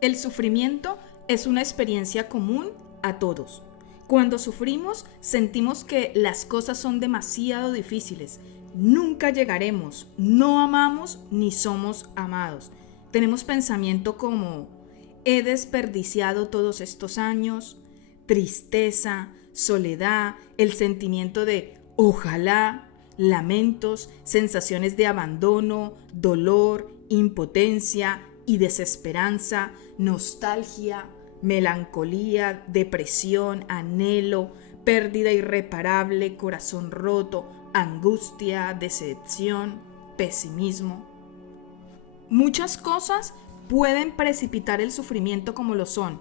El sufrimiento es una experiencia común a todos. Cuando sufrimos, sentimos que las cosas son demasiado difíciles. Nunca llegaremos, no amamos ni somos amados. Tenemos pensamiento como: he desperdiciado todos estos años, tristeza, soledad, el sentimiento de ojalá, lamentos, sensaciones de abandono, dolor, impotencia y desesperanza, nostalgia, melancolía, depresión, anhelo, pérdida irreparable, corazón roto, angustia, decepción, pesimismo. Muchas cosas pueden precipitar el sufrimiento como lo son: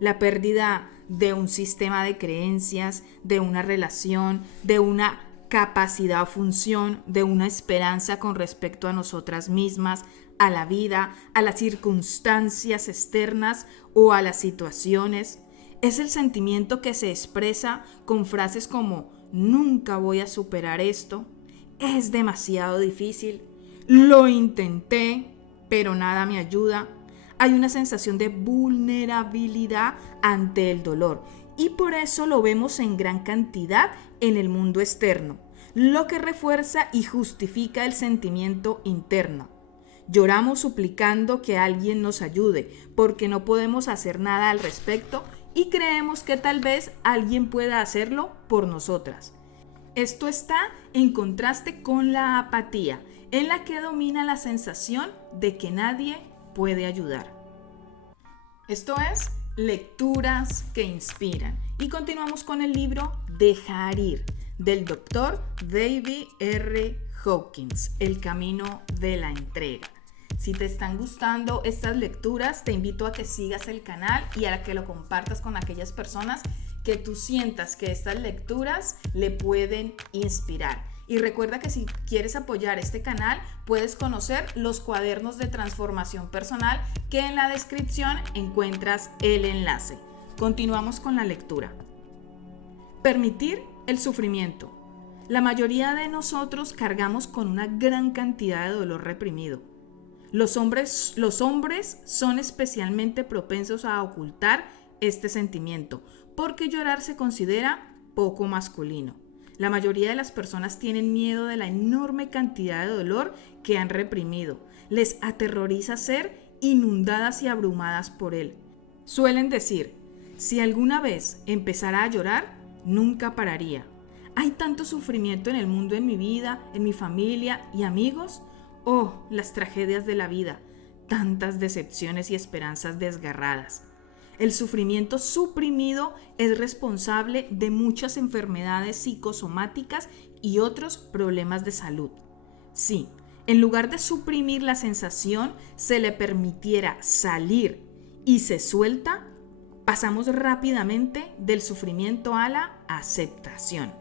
la pérdida de un sistema de creencias, de una relación, de una capacidad o función, de una esperanza con respecto a nosotras mismas, a la vida, a las circunstancias externas o a las situaciones. Es el sentimiento que se expresa con frases como: nunca voy a superar esto, es demasiado difícil, lo intenté, pero nada me ayuda. Hay una sensación de vulnerabilidad ante el dolor y por eso lo vemos en gran cantidad en el mundo externo, lo que refuerza y justifica el sentimiento interno. Lloramos suplicando que alguien nos ayude porque no podemos hacer nada al respecto y creemos que tal vez alguien pueda hacerlo por nosotras. Esto está en contraste con la apatía, en la que domina la sensación de que nadie puede ayudar. Esto es Lecturas que Inspiran. Y continuamos con el libro Dejar ir, del doctor David R. Hawkins, El camino de la entrega. Si te están gustando estas lecturas, te invito a que sigas el canal y a que lo compartas con aquellas personas que tú sientas que estas lecturas le pueden inspirar. Y recuerda que si quieres apoyar este canal, puedes conocer los cuadernos de transformación personal, que en la descripción encuentras el enlace. Continuamos con la lectura. Permitir el sufrimiento. La mayoría de nosotros cargamos con una gran cantidad de dolor reprimido. Los hombres son especialmente propensos a ocultar este sentimiento, porque llorar se considera poco masculino. La mayoría de las personas tienen miedo de la enorme cantidad de dolor que han reprimido. Les aterroriza ser inundadas y abrumadas por él. Suelen decir: si alguna vez empezara a llorar, nunca pararía. Hay tanto sufrimiento en el mundo, en mi vida, en mi familia y amigos. Oh, las tragedias de la vida, tantas decepciones y esperanzas desgarradas. El sufrimiento suprimido es responsable de muchas enfermedades psicosomáticas y otros problemas de salud. Si, en lugar de suprimir la sensación, se le permitiera salir y se suelta, pasamos rápidamente del sufrimiento a la aceptación.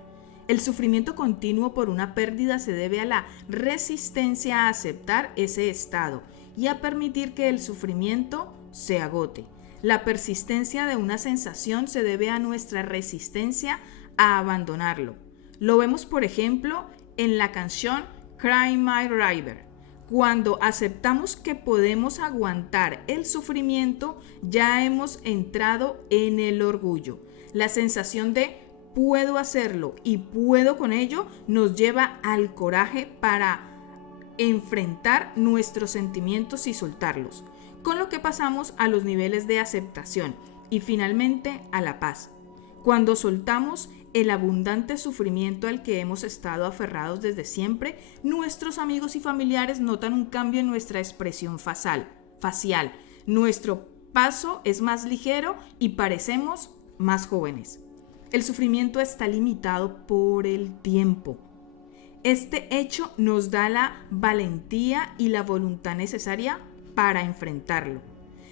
El sufrimiento continuo por una pérdida se debe a la resistencia a aceptar ese estado y a permitir que el sufrimiento se agote. La persistencia de una sensación se debe a nuestra resistencia a abandonarlo. Lo vemos, por ejemplo, en la canción Cry My River. Cuando aceptamos que podemos aguantar el sufrimiento, ya hemos entrado en el orgullo. La sensación de puedo hacerlo y puedo con ello nos lleva al coraje para enfrentar nuestros sentimientos y soltarlos, con lo que pasamos a los niveles de aceptación y finalmente a la paz. Cuando soltamos el abundante sufrimiento al que hemos estado aferrados desde siempre, nuestros amigos y familiares notan un cambio en nuestra expresión facial. Nuestro paso es más ligero y parecemos más jóvenes. El sufrimiento está limitado por el tiempo. Este hecho nos da la valentía y la voluntad necesaria para enfrentarlo.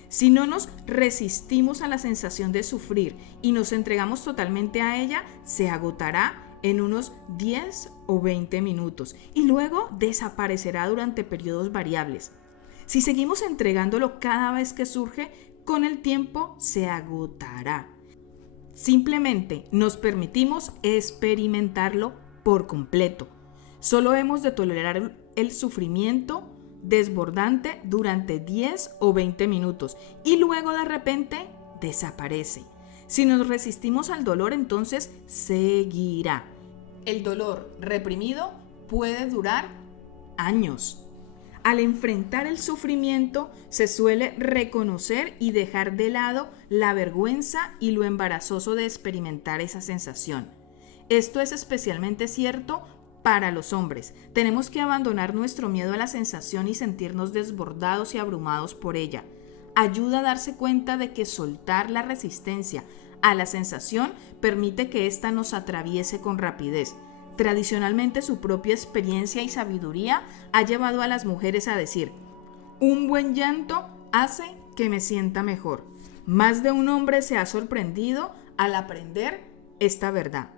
Si no nos resistimos a la sensación de sufrir y nos entregamos totalmente a ella, se agotará en unos 10 o 20 minutos y luego desaparecerá durante periodos variables. Si seguimos entregándolo cada vez que surge, con el tiempo se agotará. Simplemente nos permitimos experimentarlo por completo. Solo hemos de tolerar el sufrimiento desbordante durante 10 o 20 minutos y luego de repente desaparece. Si nos resistimos al dolor, entonces seguirá. El dolor reprimido puede durar años. Al enfrentar el sufrimiento, se suele reconocer y dejar de lado la vergüenza y lo embarazoso de experimentar esa sensación. Esto es especialmente cierto para los hombres. Tenemos que abandonar nuestro miedo a la sensación y sentirnos desbordados y abrumados por ella. Ayuda a darse cuenta de que soltar la resistencia a la sensación permite que ésta nos atraviese con rapidez. Tradicionalmente, su propia experiencia y sabiduría ha llevado a las mujeres a decir: un buen llanto hace que me sienta mejor. Más de un hombre se ha sorprendido al aprender esta verdad.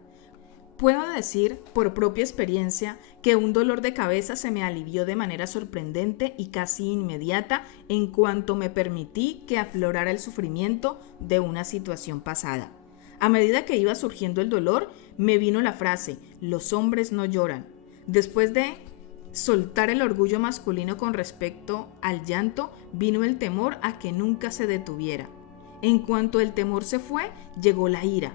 Puedo decir por propia experiencia que un dolor de cabeza se me alivió de manera sorprendente y casi inmediata en cuanto me permití que aflorara el sufrimiento de una situación pasada. A medida que iba surgiendo el dolor, me vino la frase: los hombres no lloran. Después de soltar el orgullo masculino con respecto al llanto, vino el temor a que nunca se detuviera. En cuanto el temor se fue, llegó la ira.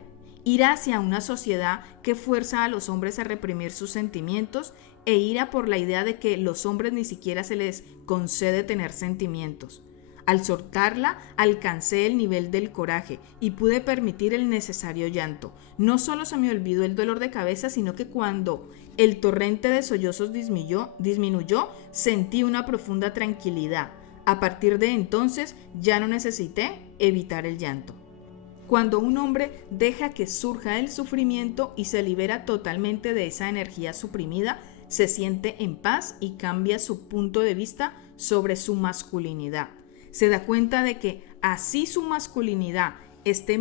Ira hacia una sociedad que fuerza a los hombres a reprimir sus sentimientos e ira por la idea de que los hombres ni siquiera se les concede tener sentimientos. Al soltarla, alcancé el nivel del coraje y pude permitir el necesario llanto. No solo se me olvidó el dolor de cabeza, sino que cuando el torrente de sollozos disminuyó, sentí una profunda tranquilidad. A partir de entonces, ya no necesité evitar el llanto. Cuando un hombre deja que surja el sufrimiento y se libera totalmente de esa energía suprimida, se siente en paz y cambia su punto de vista sobre su masculinidad. Se da cuenta de que así su masculinidad está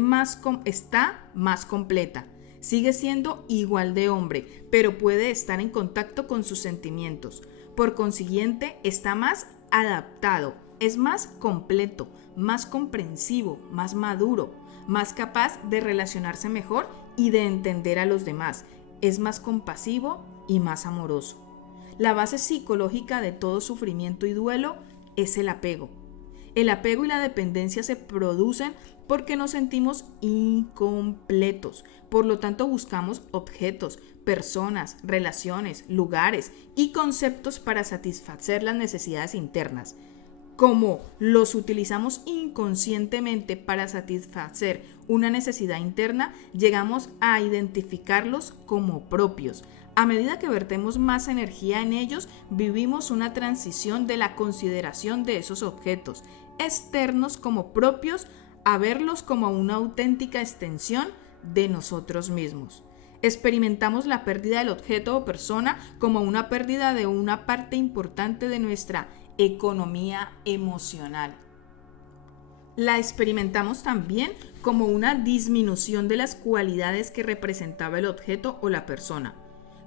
más completa. Sigue siendo igual de hombre, pero puede estar en contacto con sus sentimientos. Por consiguiente, está más adaptado, es más completo, más comprensivo, más maduro, más capaz de relacionarse mejor y de entender a los demás. Es más compasivo y más amoroso. La base psicológica de todo sufrimiento y duelo es el apego. El apego y la dependencia se producen porque nos sentimos incompletos. Por lo tanto, buscamos objetos, personas, relaciones, lugares y conceptos para satisfacer las necesidades internas. Como los utilizamos inconscientemente para satisfacer una necesidad interna, llegamos a identificarlos como propios. A medida que vertemos más energía en ellos, vivimos una transición de la consideración de esos objetos externos como propios a verlos como una auténtica extensión de nosotros mismos. Experimentamos la pérdida del objeto o persona como una pérdida de una parte importante de nuestra economía emocional. La experimentamos también como una disminución de las cualidades que representaba el objeto o la persona.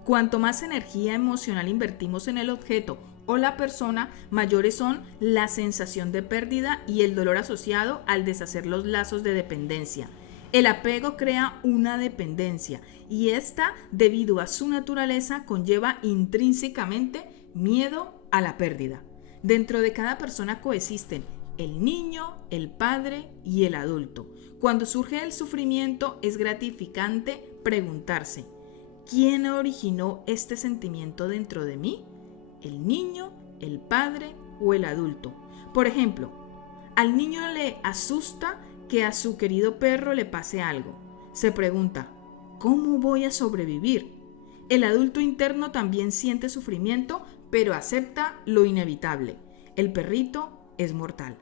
Cuanto más energía emocional invertimos en el objeto o la persona, mayores son la sensación de pérdida y el dolor asociado al deshacer los lazos de dependencia. El apego crea una dependencia y esta, debido a su naturaleza, conlleva intrínsecamente miedo a la pérdida. Dentro de cada persona coexisten el niño, el padre y el adulto. Cuando surge el sufrimiento, es gratificante preguntarse: ¿quién originó este sentimiento dentro de mí? ¿El niño, el padre o el adulto? Por ejemplo, al niño le asusta que a su querido perro le pase algo. Se pregunta: ¿cómo voy a sobrevivir? El adulto interno también siente sufrimiento, pero acepta lo inevitable. El perrito es mortal.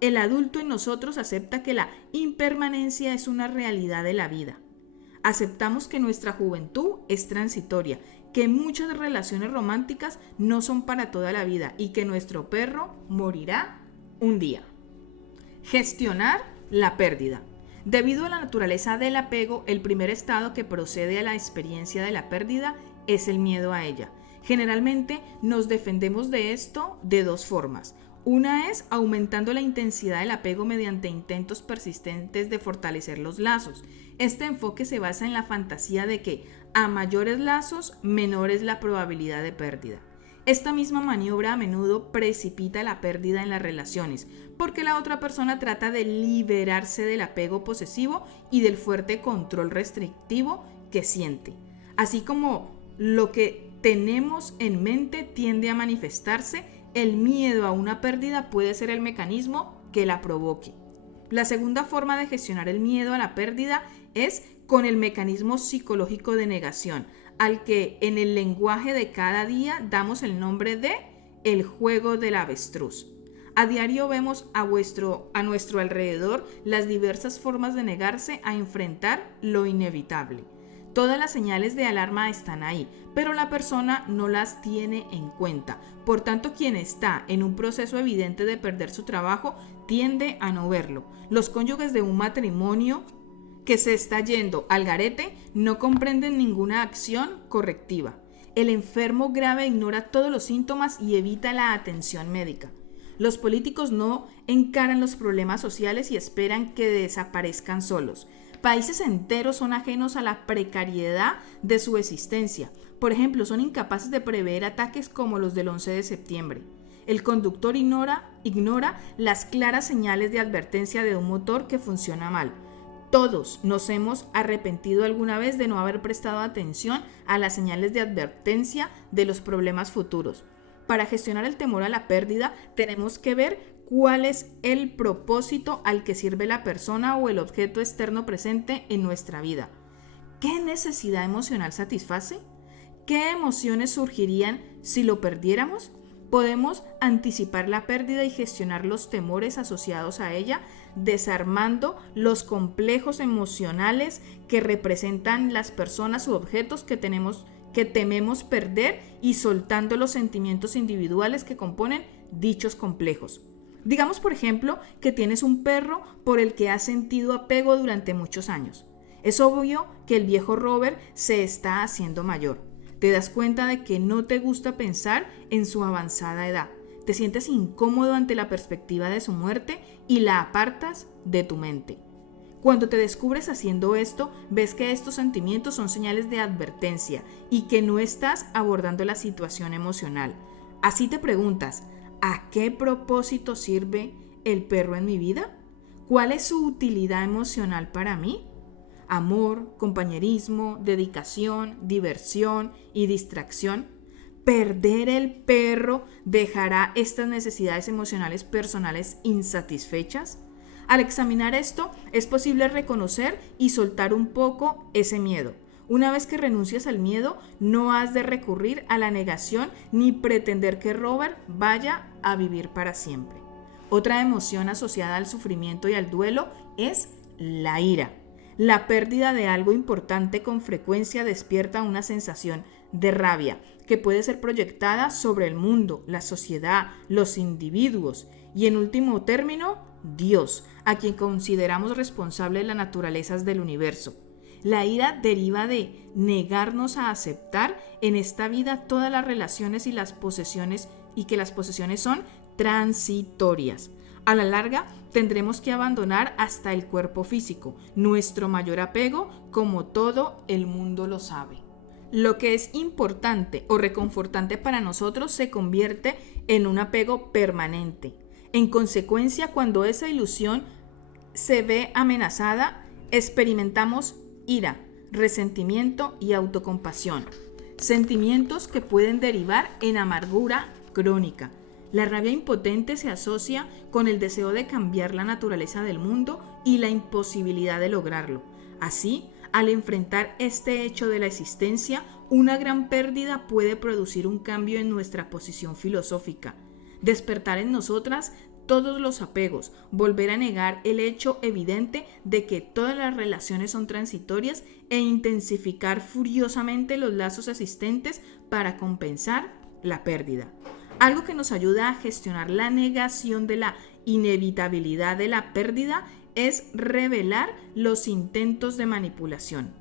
El adulto en nosotros acepta que la impermanencia es una realidad de la vida. Aceptamos que nuestra juventud es transitoria, que muchas relaciones románticas no son para toda la vida y que nuestro perro morirá un día. Gestionar la pérdida. Debido a la naturaleza del apego, el primer estado que procede a la experiencia de la pérdida es el miedo a ella. Generalmente nos defendemos de esto de dos formas. Una es aumentando la intensidad del apego mediante intentos persistentes de fortalecer los lazos. Este enfoque se basa en la fantasía de que a mayores lazos, menor es la probabilidad de pérdida. Esta misma maniobra a menudo precipita la pérdida en las relaciones, porque la otra persona trata de liberarse del apego posesivo y del fuerte control restrictivo que siente. Así como lo que tenemos en mente tiende a manifestarse, el miedo a una pérdida puede ser el mecanismo que la provoque. La segunda forma de gestionar el miedo a la pérdida es con el mecanismo psicológico de negación, al que en el lenguaje de cada día damos el nombre de el juego del avestruz. A diario vemos a nuestro alrededor las diversas formas de negarse a enfrentar lo inevitable. Todas las señales de alarma están ahí, pero la persona no las tiene en cuenta. Por tanto, quien está en un proceso evidente de perder su trabajo tiende a no verlo. Los cónyuges de un matrimonio que se está yendo al garete no comprenden ninguna acción correctiva. El enfermo grave ignora todos los síntomas y evita la atención médica. Los políticos no encaran los problemas sociales y esperan que desaparezcan solos. Países enteros son ajenos a la precariedad de su existencia. Por ejemplo, son incapaces de prever ataques como los del 11 de septiembre. El conductor ignora las claras señales de advertencia de un motor que funciona mal. Todos nos hemos arrepentido alguna vez de no haber prestado atención a las señales de advertencia de los problemas futuros. Para gestionar el temor a la pérdida, tenemos que ver cuál es el propósito al que sirve la persona o el objeto externo presente en nuestra vida. ¿Qué necesidad emocional satisface? ¿Qué emociones surgirían si lo perdiéramos? Podemos anticipar la pérdida y gestionar los temores asociados a ella, desarmando los complejos emocionales que representan las personas u objetos que tememos perder y soltando los sentimientos individuales que componen dichos complejos. Digamos, por ejemplo, que tienes un perro por el que has sentido apego durante muchos años. Es obvio que el viejo Robert se está haciendo mayor. Te das cuenta de que no te gusta pensar en su avanzada edad. Te sientes incómodo ante la perspectiva de su muerte y la apartas de tu mente. Cuando te descubres haciendo esto, ves que estos sentimientos son señales de advertencia y que no estás abordando la situación emocional. Así te preguntas, ¿a qué propósito sirve el perro en mi vida? ¿Cuál es su utilidad emocional para mí? Amor, compañerismo, dedicación, diversión y distracción. ¿Perder el perro dejará estas necesidades emocionales personales insatisfechas? Al examinar esto, es posible reconocer y soltar un poco ese miedo. Una vez que renuncias al miedo, no has de recurrir a la negación ni pretender que Robert vaya a vivir para siempre. Otra emoción asociada al sufrimiento y al duelo es la ira. La pérdida de algo importante con frecuencia despierta una sensación de rabia que puede ser proyectada sobre el mundo, la sociedad, los individuos y, en último término, Dios, a quien consideramos responsable de las naturalezas del universo. La ira deriva de negarnos a aceptar en esta vida todas las relaciones y las posesiones y que las posesiones son transitorias. A la larga, tendremos que abandonar hasta el cuerpo físico, nuestro mayor apego, como todo el mundo lo sabe. Lo que es importante o reconfortante para nosotros se convierte en un apego permanente. En consecuencia, cuando esa ilusión se ve amenazada, experimentamos ira, resentimiento y autocompasión, sentimientos que pueden derivar en amargura crónica. La rabia impotente se asocia con el deseo de cambiar la naturaleza del mundo y la imposibilidad de lograrlo. Así, al enfrentar este hecho de la existencia, una gran pérdida puede producir un cambio en nuestra posición filosófica, despertar en nosotras todos los apegos, volver a negar el hecho evidente de que todas las relaciones son transitorias e intensificar furiosamente los lazos existentes para compensar la pérdida. Algo que nos ayuda a gestionar la negación de la inevitabilidad de la pérdida es revelar los intentos de manipulación.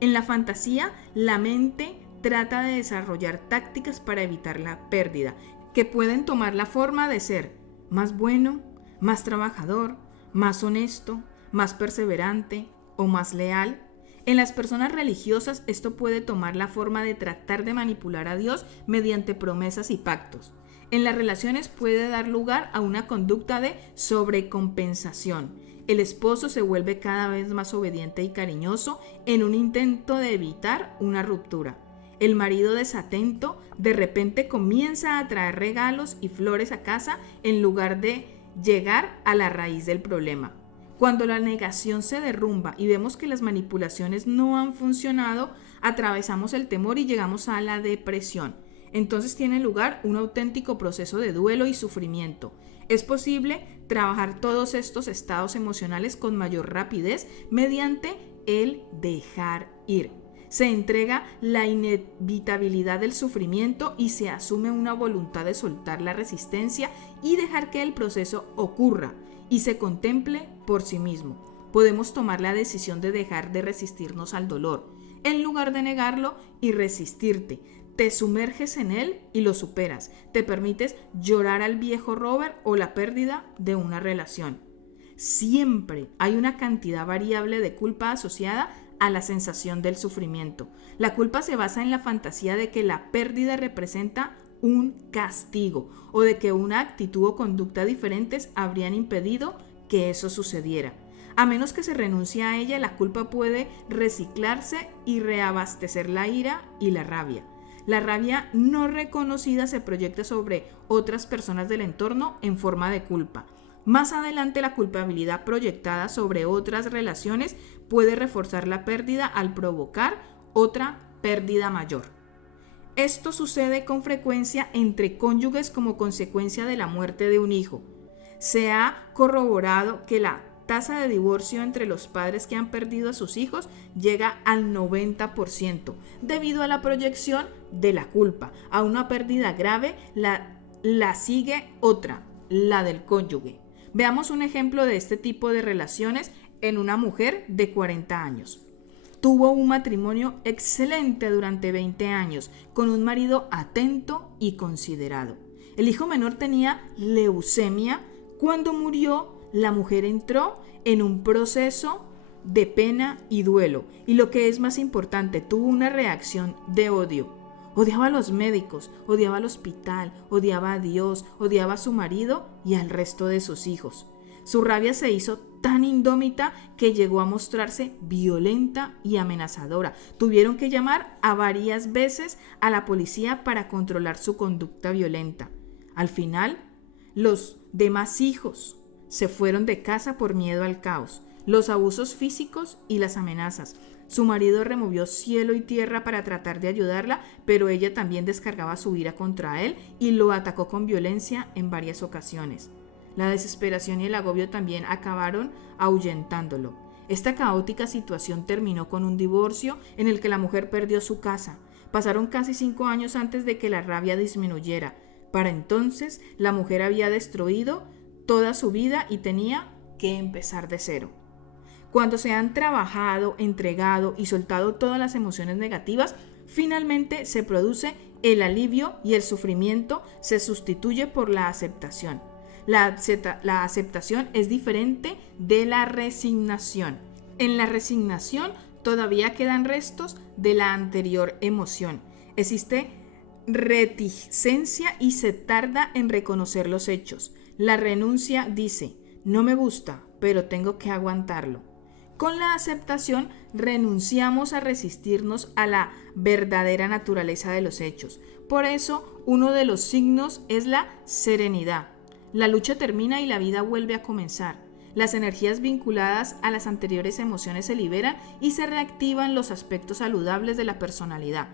En la fantasía, la mente trata de desarrollar tácticas para evitar la pérdida, que pueden tomar la forma de ser más bueno, más trabajador, más honesto, más perseverante o más leal. En las personas religiosas esto puede tomar la forma de tratar de manipular a Dios mediante promesas y pactos. En las relaciones puede dar lugar a una conducta de sobrecompensación. El esposo se vuelve cada vez más obediente y cariñoso en un intento de evitar una ruptura. El marido desatento de repente comienza a traer regalos y flores a casa en lugar de llegar a la raíz del problema. Cuando la negación se derrumba y vemos que las manipulaciones no han funcionado, atravesamos el temor y llegamos a la depresión. Entonces tiene lugar un auténtico proceso de duelo y sufrimiento. Es posible trabajar todos estos estados emocionales con mayor rapidez mediante el dejar ir. Se entrega la inevitabilidad del sufrimiento y se asume una voluntad de soltar la resistencia y dejar que el proceso ocurra y se contemple por sí mismo. Podemos tomar la decisión de dejar de resistirnos al dolor, en lugar de negarlo y resistirte. Te sumerges en él y lo superas. Te permites llorar al viejo Robert o la pérdida de una relación. Siempre hay una cantidad variable de culpa asociada a la sensación del sufrimiento. La culpa se basa en la fantasía de que la pérdida representa un castigo o de que una actitud o conducta diferentes habrían impedido que eso sucediera. A menos que se renuncie a ella, la culpa puede reciclarse y reabastecer la ira y la rabia. La rabia no reconocida se proyecta sobre otras personas del entorno en forma de culpa. Más adelante, la culpabilidad proyectada sobre otras relaciones puede reforzar la pérdida al provocar otra pérdida mayor. Esto sucede con frecuencia entre cónyuges como consecuencia de la muerte de un hijo. Se ha corroborado que la tasa de divorcio entre los padres que han perdido a sus hijos llega al 90% debido a la proyección de la culpa. A una pérdida grave la sigue otra, la del cónyuge. Veamos un ejemplo de este tipo de relaciones en una mujer de 40 años. Tuvo un matrimonio excelente durante 20 años, con un marido atento y considerado. El hijo menor tenía leucemia. Cuando murió, la mujer entró en un proceso de pena y duelo, y lo que es más importante, tuvo una reacción de odio. Odiaba a los médicos, odiaba al hospital, odiaba a Dios, odiaba a su marido y al resto de sus hijos. Su rabia se hizo tan indómita que llegó a mostrarse violenta y amenazadora. Tuvieron que llamar a varias veces a la policía para controlar su conducta violenta. Al final, los demás hijos se fueron de casa por miedo al caos, los abusos físicos y las amenazas. Su marido removió cielo y tierra para tratar de ayudarla, pero ella también descargaba su ira contra él y lo atacó con violencia en varias ocasiones. La desesperación y el agobio también acabaron ahuyentándolo. Esta caótica situación terminó con un divorcio en el que la mujer perdió su casa. Pasaron casi 5 años antes de que la rabia disminuyera. Para entonces, la mujer había destruido toda su vida y tenía que empezar de cero. Cuando se han trabajado, entregado y soltado todas las emociones negativas, finalmente se produce el alivio y el sufrimiento se sustituye por la aceptación. La aceptación es diferente de la resignación. En la resignación todavía quedan restos de la anterior emoción. Existe reticencia y se tarda en reconocer los hechos. La renuncia dice, no me gusta, pero tengo que aguantarlo. Con la aceptación renunciamos a resistirnos a la verdadera naturaleza de los hechos. Por eso, uno de los signos es la serenidad. La lucha termina y la vida vuelve a comenzar. Las energías vinculadas a las anteriores emociones se liberan y se reactivan los aspectos saludables de la personalidad.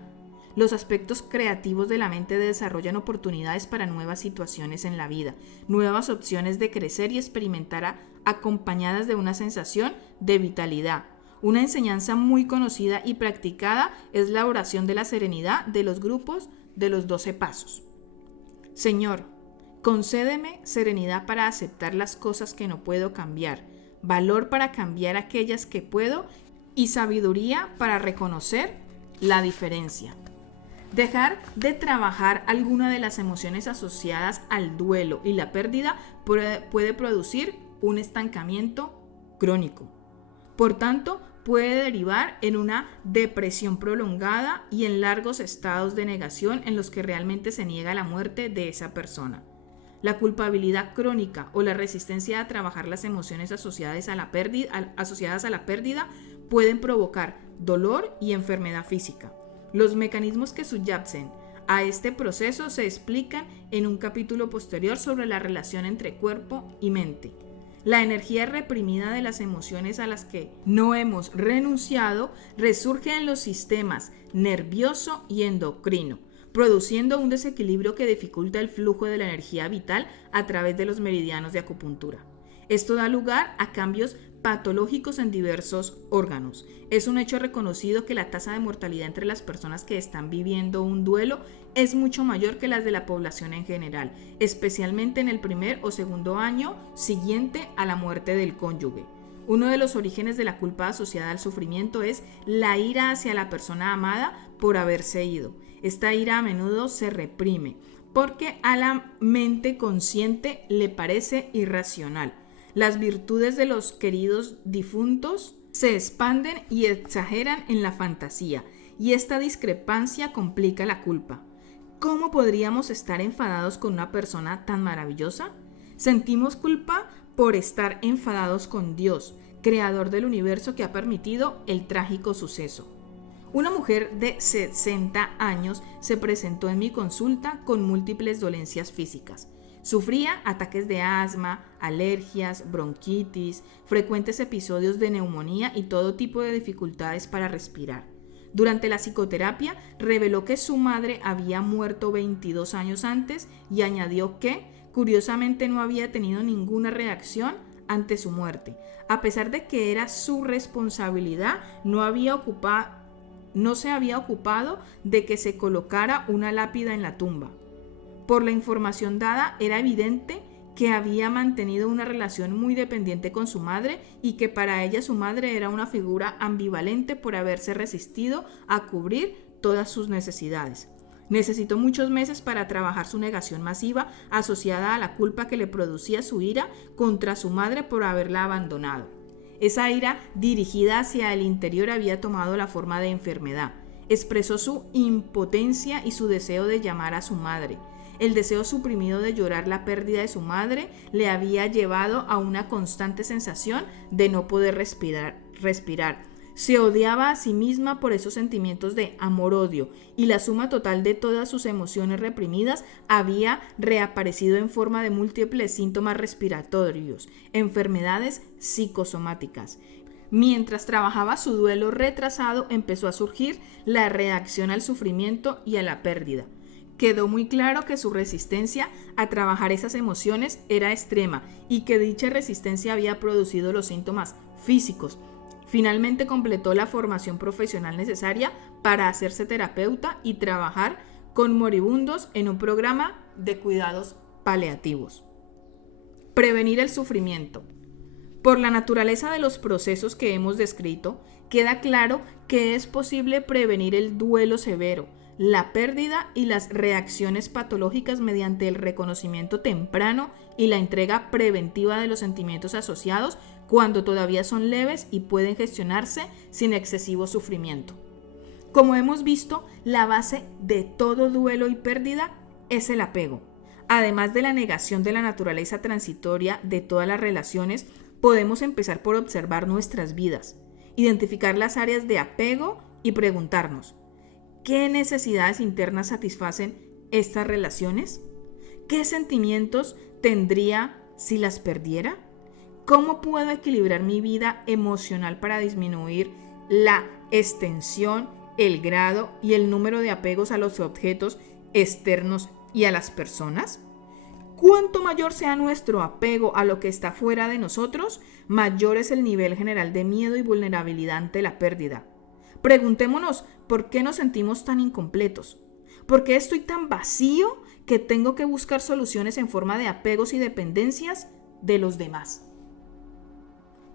Los aspectos creativos de la mente desarrollan oportunidades para nuevas situaciones en la vida, nuevas opciones de crecer y experimentar acompañadas de una sensación de vitalidad. Una enseñanza muy conocida y practicada es la oración de la serenidad de los grupos de los 12 pasos. Señor, concédeme serenidad para aceptar las cosas que no puedo cambiar, valor para cambiar aquellas que puedo y sabiduría para reconocer la diferencia. Dejar de trabajar alguna de las emociones asociadas al duelo y la pérdida puede producir un estancamiento crónico. Por tanto, puede derivar en una depresión prolongada y en largos estados de negación en los que realmente se niega la muerte de esa persona. La culpabilidad crónica o la resistencia a trabajar las emociones asociadas a la pérdida pueden provocar dolor y enfermedad física. Los mecanismos que subyacen a este proceso se explican en un capítulo posterior sobre la relación entre cuerpo y mente. La energía reprimida de las emociones a las que no hemos renunciado resurge en los sistemas nervioso y endocrino, produciendo un desequilibrio que dificulta el flujo de la energía vital a través de los meridianos de acupuntura. Esto da lugar a cambios patológicos en diversos órganos. Es un hecho reconocido que la tasa de mortalidad entre las personas que están viviendo un duelo es mucho mayor que las de la población en general, especialmente en el primer o segundo año siguiente a la muerte del cónyuge. Uno de los orígenes de la culpa asociada al sufrimiento es la ira hacia la persona amada por haberse ido. Esta ira a menudo se reprime porque a la mente consciente le parece irracional. Las virtudes de los queridos difuntos se expanden y exageran en la fantasía, y esta discrepancia complica la culpa. ¿Cómo podríamos estar enfadados con una persona tan maravillosa? Sentimos culpa por estar enfadados con Dios, creador del universo que ha permitido el trágico suceso. Una mujer de 60 años se presentó en mi consulta con múltiples dolencias físicas. Sufría ataques de asma, alergias, bronquitis, frecuentes episodios de neumonía y todo tipo de dificultades para respirar. Durante la psicoterapia reveló que su madre había muerto 22 años antes y añadió que, curiosamente, no había tenido ninguna reacción ante su muerte. A pesar de que era su responsabilidad, no se había ocupado de que se colocara una lápida en la tumba. Por la información dada, era evidente que había mantenido una relación muy dependiente con su madre y que para ella su madre era una figura ambivalente por haberse resistido a cubrir todas sus necesidades. Necesitó muchos meses para trabajar su negación masiva asociada a la culpa que le producía su ira contra su madre por haberla abandonado. Esa ira dirigida hacia el interior había tomado la forma de enfermedad. Expresó su impotencia y su deseo de llamar a su madre. El deseo suprimido de llorar la pérdida de su madre le había llevado a una constante sensación de no poder respirar. Se odiaba a sí misma por esos sentimientos de amor-odio, y la suma total de todas sus emociones reprimidas había reaparecido en forma de múltiples síntomas respiratorios, enfermedades psicosomáticas. Mientras trabajaba su duelo retrasado, empezó a surgir la reacción al sufrimiento y a la pérdida. Quedó muy claro que su resistencia a trabajar esas emociones era extrema y que dicha resistencia había producido los síntomas físicos. Finalmente completó la formación profesional necesaria para hacerse terapeuta y trabajar con moribundos en un programa de cuidados paliativos. Prevenir el sufrimiento. Por la naturaleza de los procesos que hemos descrito, queda claro que es posible prevenir el duelo severo, la pérdida y las reacciones patológicas mediante el reconocimiento temprano y la entrega preventiva de los sentimientos asociados cuando todavía son leves y pueden gestionarse sin excesivo sufrimiento. Como hemos visto, la base de todo duelo y pérdida es el apego. Además de la negación de la naturaleza transitoria de todas las relaciones, podemos empezar por observar nuestras vidas, identificar las áreas de apego y preguntarnos: ¿qué necesidades internas satisfacen estas relaciones? ¿Qué sentimientos tendría si las perdiera? ¿Cómo puedo equilibrar mi vida emocional para disminuir la extensión, el grado y el número de apegos a los objetos externos y a las personas? Cuanto mayor sea nuestro apego a lo que está fuera de nosotros, mayor es el nivel general de miedo y vulnerabilidad ante la pérdida. Preguntémonos, ¿por qué nos sentimos tan incompletos? ¿Por qué estoy tan vacío que tengo que buscar soluciones en forma de apegos y dependencias de los demás?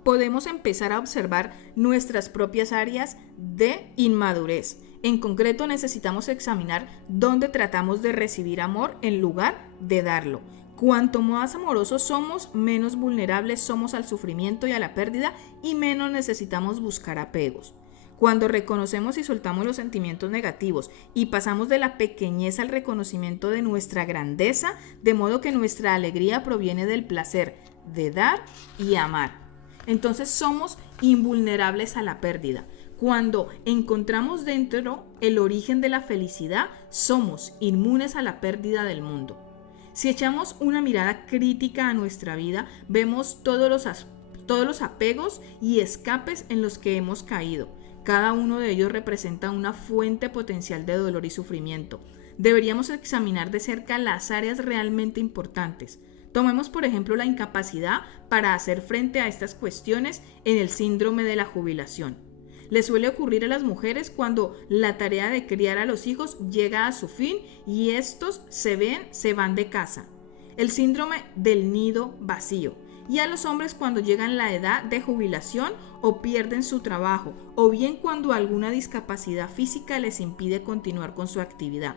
Podemos empezar a observar nuestras propias áreas de inmadurez. En concreto, necesitamos examinar dónde tratamos de recibir amor en lugar de darlo. Cuanto más amorosos somos, menos vulnerables somos al sufrimiento y a la pérdida y menos necesitamos buscar apegos. Cuando reconocemos y soltamos los sentimientos negativos y pasamos de la pequeñez al reconocimiento de nuestra grandeza, de modo que nuestra alegría proviene del placer de dar y amar. Entonces somos invulnerables a la pérdida. Cuando encontramos dentro el origen de la felicidad, somos inmunes a la pérdida del mundo. Si echamos una mirada crítica a nuestra vida, vemos todos los apegos y escapes en los que hemos caído. Cada uno de ellos representa una fuente potencial de dolor y sufrimiento. Deberíamos examinar de cerca las áreas realmente importantes. Tomemos, por ejemplo, la incapacidad para hacer frente a estas cuestiones en el síndrome de la jubilación. Le suele ocurrir a las mujeres cuando la tarea de criar a los hijos llega a su fin y estos se van de casa. El síndrome del nido vacío. Y a los hombres cuando llegan la edad de jubilación o pierden su trabajo, o bien cuando alguna discapacidad física les impide continuar con su actividad.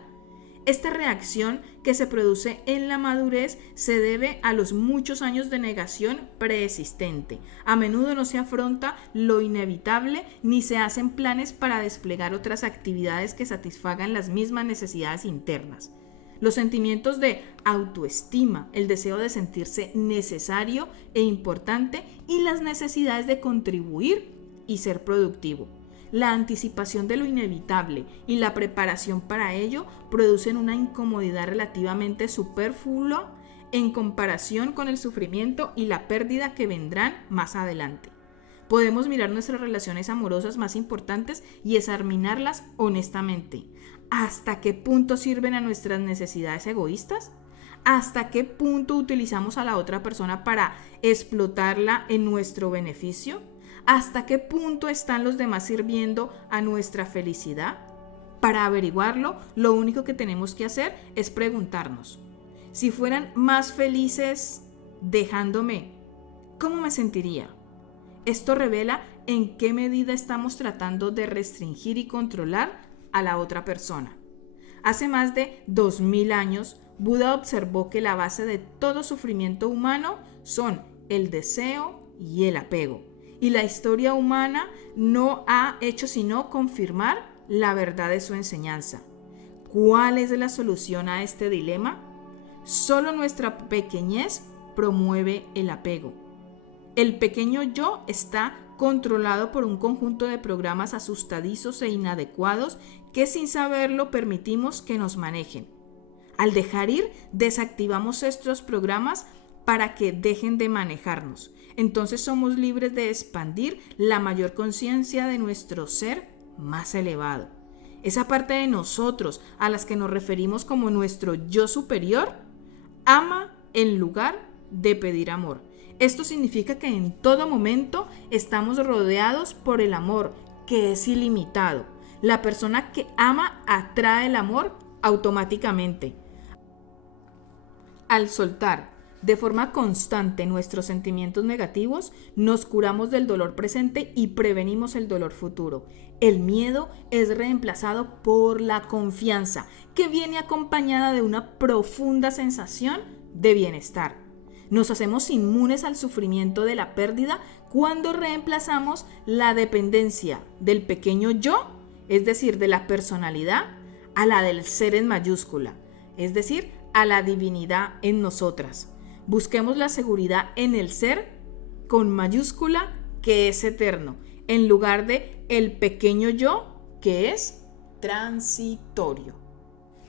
Esta reacción que se produce en la madurez se debe a los muchos años de negación preexistente. A menudo no se afronta lo inevitable ni se hacen planes para desplegar otras actividades que satisfagan las mismas necesidades internas. Los sentimientos de autoestima, el deseo de sentirse necesario e importante y las necesidades de contribuir y ser productivo. La anticipación de lo inevitable y la preparación para ello producen una incomodidad relativamente superflua en comparación con el sufrimiento y la pérdida que vendrán más adelante. Podemos mirar nuestras relaciones amorosas más importantes y examinarlas honestamente. ¿Hasta qué punto sirven a nuestras necesidades egoístas? ¿Hasta qué punto utilizamos a la otra persona para explotarla en nuestro beneficio? ¿Hasta qué punto están los demás sirviendo a nuestra felicidad? Para averiguarlo, lo único que tenemos que hacer es preguntarnos: si fueran más felices dejándome, ¿cómo me sentiría? Esto revela en qué medida estamos tratando de restringir y controlar a la otra persona. Hace más de 2000 años, Buda observó que la base de todo sufrimiento humano son el deseo y el apego. Y la historia humana no ha hecho sino confirmar la verdad de su enseñanza. ¿Cuál es la solución a este dilema? Solo nuestra pequeñez promueve el apego. El pequeño yo está controlado por un conjunto de programas asustadizos e inadecuados que sin saberlo permitimos que nos manejen. Al dejar ir, desactivamos estos programas para que dejen de manejarnos. Entonces somos libres de expandir la mayor conciencia de nuestro ser más elevado. Esa parte de nosotros a las que nos referimos como nuestro yo superior, ama en lugar de pedir amor. Esto significa que en todo momento estamos rodeados por el amor, que es ilimitado. La persona que ama atrae el amor automáticamente. Al soltar de forma constante nuestros sentimientos negativos, nos curamos del dolor presente y prevenimos el dolor futuro. El miedo es reemplazado por la confianza, que viene acompañada de una profunda sensación de bienestar. Nos hacemos inmunes al sufrimiento de la pérdida cuando reemplazamos la dependencia del pequeño yo, es decir, de la personalidad, a la del ser en mayúscula, es decir, a la divinidad en nosotras. Busquemos la seguridad en el ser con mayúscula que es eterno, en lugar de el pequeño yo que es transitorio.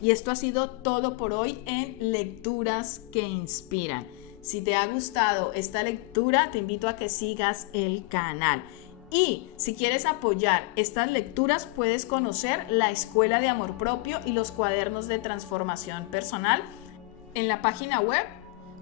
Y esto ha sido todo por hoy en Lecturas que Inspiran. Si te ha gustado esta lectura, te invito a que sigas el canal. Y si quieres apoyar estas lecturas, puedes conocer la Escuela de Amor Propio y los cuadernos de transformación personal en la página web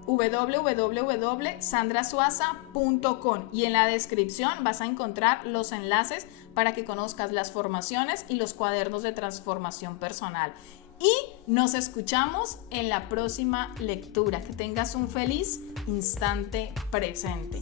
www.sandrasuaza.com, y en la descripción vas a encontrar los enlaces para que conozcas las formaciones y los cuadernos de transformación personal. Y nos escuchamos en la próxima lectura. Que tengas un feliz instante presente.